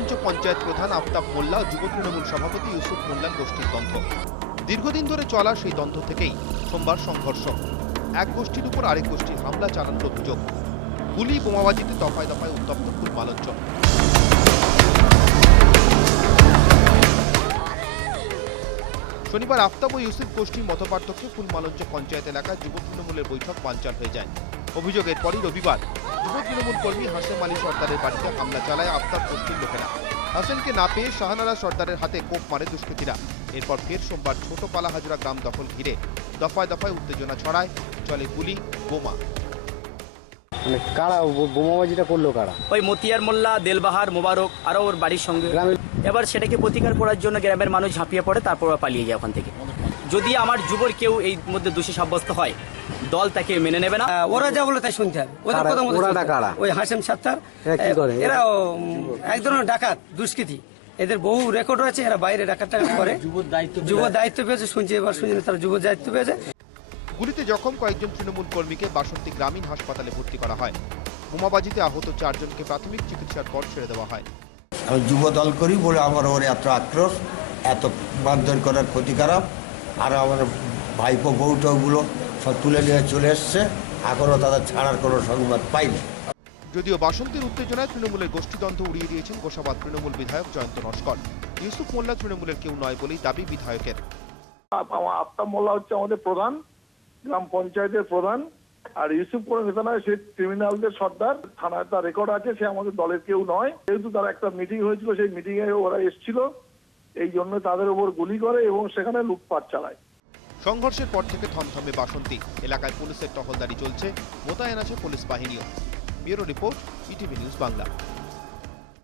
মালঞ্চ পঞ্চায়েত প্রধান আফতাব মোল্লা ও যুব তৃণমূল সভাপতি ইউসুফ মোল্লার গোষ্ঠীর দ্বন্দ্ব। দীর্ঘদিন ধরে চলা সেই দ্বন্দ্ব থেকেই সোমবার সংঘর্ষ। এক গোষ্ঠীর উপর আরেক গোষ্ঠীর হামলা চালানোর অভিযোগ। গুলি বোমাবাজিতে দফায় দফায় উত্তপ্ত ফুল মালঞ্চ। শনিবার আফতাব ও ইউসুফ গোষ্ঠীর মতপার্থক্যে ফুল মালঞ্চ পঞ্চায়েত এলাকায় যুব তৃণমূলের বৈঠক বানচাল হয়ে যায়। অভিযোগের পরই রবিবার যুব তৃণমূল কর্মী হাসেম আলী সর্দারের বাড়িতে হামলা চালায় আফতাব গোষ্ঠীর লোকেরা। হাসেমকে না পেয়ে শাহনারা সর্দারের হাতে কোপ মারে দুষ্কৃতীরা। এরপর ফের সোমবার ছোট পালা হাজরা গ্রাম দখল ঘিরে দফায় দফায় উত্তেজনা ছড়ায়, চলে গুলি বোমা। কারা বোমাবাজিটা করলো কারা? ওই মতিয়ার মোল্লা, দেলবাহার, মোবারক আরও ওর বাড়ির সঙ্গে। এবার সেটাকে প্রতিকার করার জন্য গ্রামের মানুষ ঝাঁপিয়ে পড়ে, তারপর পালিয়ে যায় ওখান থেকে। যদি আমার যুবর কেউ এই মধ্যে দোষী সাব্যস্ত হয়, দল তাকে মেনে নেবে না। ওরা যা বলে তাই শুনতে হবে। ওদের কথা মতো ওরা কারা? ওই হাসেম সত্তার কি করে? এরা এক ধরনের ডাকাত, দুষ্কৃতী। এদের বহু রেকর্ড রয়েছে। এরা বাইরে ডাকাত করে। যুব দায়িত্ব পেয়েছে, শুনছি এবার শুনছি তারা যুব দায়িত্ব পেয়েছে। গুলিতে জখম কয়েকজন তৃণমূল কর্মীকে বাসন্তী গ্রামীণ হাসপাতালে ভর্তি করা হয়। বোমাবাজিতে আহত 4 জনকে প্রাথমিক চিকিৎসার পর ছেড়ে দেওয়া হয়। আমি যুব দল করি বলে আমার ওর এত আক্রোশ, এত মারধর করার ক্ষতিকারক। আর আমার ভাইপো বউটাগুলো সব তুলে নিয়ে চলে এসছে। এখনও তাদের ছাড়ার কোনো সংবাদ পাইনি। যদিও বাসন্তীর উত্তেজনায় তৃণমূলের গোষ্ঠীদ্বন্দ্ব উড়িয়ে দিয়েছেন গোসাবাদ তৃণমূল বিধায়ক জয়ন্ত নস্কর। ইউসুফ মোল্লা তৃণমূলের কেউ নয় বলেই দাবি বিধায়কের। আফতাব মোল্লা হচ্ছে আমাদের প্রধান, গ্রাম পঞ্চায়েতের প্রধান। আর ইউসুফ কোনো নেতা নয়, সে ক্রিমিনালদের সর্দার। থানায় তার রেকর্ড আছে, সে আমাদের দলের কেউ নয়। যেহেতু তার একটা মিটিং হয়েছিল, সেই মিটিং এ ওরা এসেছিল, এই জন্য তাদের উপর গুলি করে এবং সেখানে লুটপাট চালায়। সংঘর্ষের পর থেকে থমথমে বাসন্তী এলাকায় পুলিশের টহলদারি চলছে, মোতায়েন আছে পুলিশ বাহিনীও। Bureau report, ETV news Bangla.